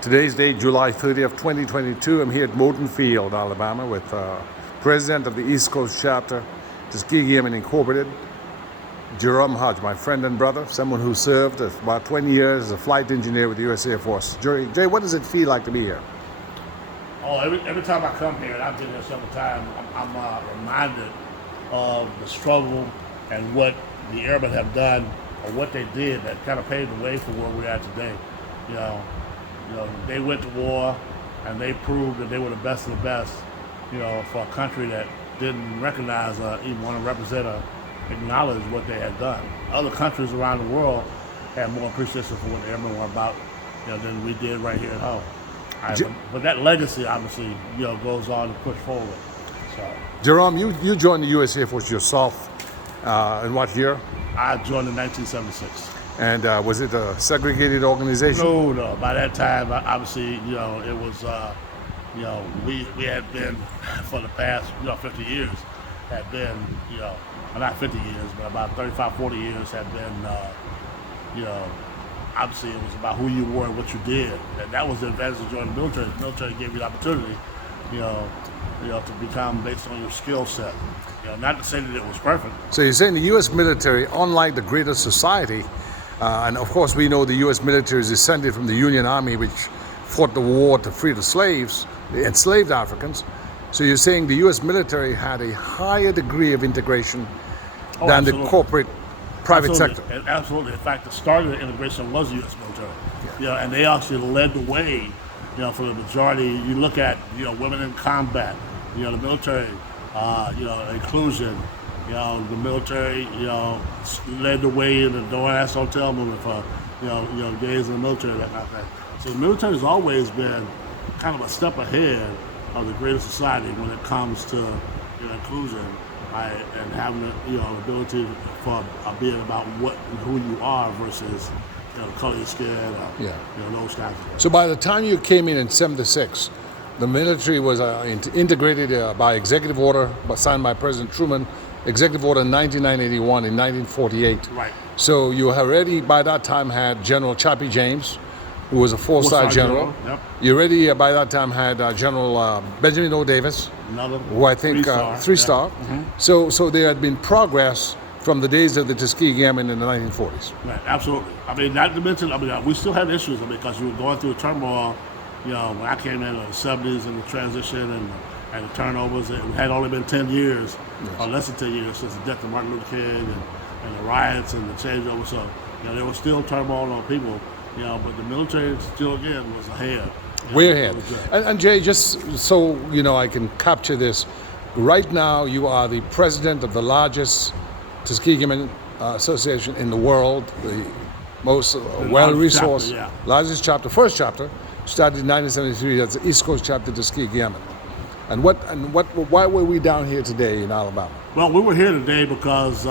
Today's date, July 30th, 2022. I'm here at Moulton Field, Alabama, with President of the East Coast Chapter, Tuskegee Airmen Incorporated, Jerome Hodge, my friend and brother, someone who served about 20 years as a flight engineer with the U.S. Air Force. Jay, what does it feel like to be here? Oh, every time I come here, and I've been here several times, I'm reminded of the struggle and what the Airmen have done, or what they did that kind of paved the way for where we're at today. You know, they went to war, and they proved that they were the best of the best. You know, for a country that didn't recognize or even want to represent or acknowledge what they had done. Other countries around the world had more appreciation for what the Airmen were about, than we did right here at home. But that legacy, obviously, goes on to push forward. So, Jerome, you joined the U.S. Air Force yourself in what year? I joined in 1976. And was it a segregated organization? No. By that time, obviously, it was, we had been, for the past, 50 years, had been, well, not 50 years, but about 35, 40 years had been, obviously it was about who you were and what you did. And that was the advantage of joining the military. The military gave you the opportunity, to become based on your skill set. Not to say that it was perfect. So you're saying the U.S. military, unlike the greater society, and of course we know the U.S. military is descended from the Union Army, which fought the war to free the slaves, the enslaved Africans. So you're saying the U.S. military had a higher degree of integration than the corporate private sector? Absolutely. In fact, the start of the integration was the U.S. military. And they actually led the way, for the majority. You look at, women in combat, the military, inclusion. The military, led the way in the Don't Ask, Don't Tell movement for, gays in the military, that kind of thing. So the military has always been kind of a step ahead of the greater society when it comes to inclusion, right? And having the ability for being about who you are versus the color of your skin, those kinds of things. So by the time you came in 76, the military was integrated by executive order signed by President Truman, executive order 9981 in 1948. Right. So you already by that time had General Chappie James, who was a four-star general. Yep. You already by that time had General Benjamin O. Davis, who I think three-star. Mm-hmm. So there had been progress from the days of the Tuskegee Airmen in the 1940s. Right, absolutely. Not to mention, we still had issues because you were going through a turmoil. When I came in the 70s and the transition and the turnovers, it had only been 10 years, or less than 10 years since the death of Martin Luther King and the riots and the changeover. So, there was still turmoil on people. But the military still, again, was ahead. Way ahead. And Jay, just so I can capture this, right now you are the president of the largest Tuskegee Airmen Association in the world, the most well-resourced, largest chapter, first chapter, started in 1973 as the East Coast Chapter Tuskegee Airmen. And why were we down here today in Alabama? Well, we were here today because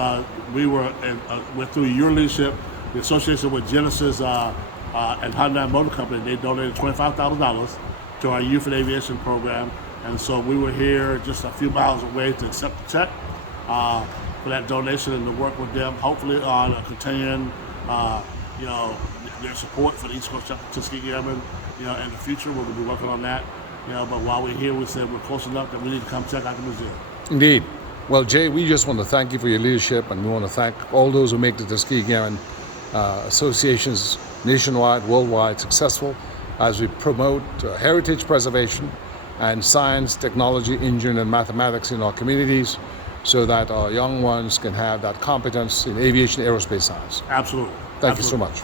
we were through your leadership, the association with Genesis and Hodge Motor Company. They donated $25,000 to our youth and aviation program, and so we were here just a few miles away to accept the check for that donation and to work with them, hopefully on continuing, their support for the East Coast Tuskegee Airmen. In the future, we'll be working on that. But while we're here, we said we're close enough that we need to come check out the museum. Indeed. Well, Jay, we just want to thank you for your leadership, and we want to thank all those who make the Tuskegee Airmen associations nationwide, worldwide successful as we promote heritage preservation and science, technology, engineering, and mathematics in our communities so that our young ones can have that competence in aviation, aerospace science. Absolutely. Thank you so much.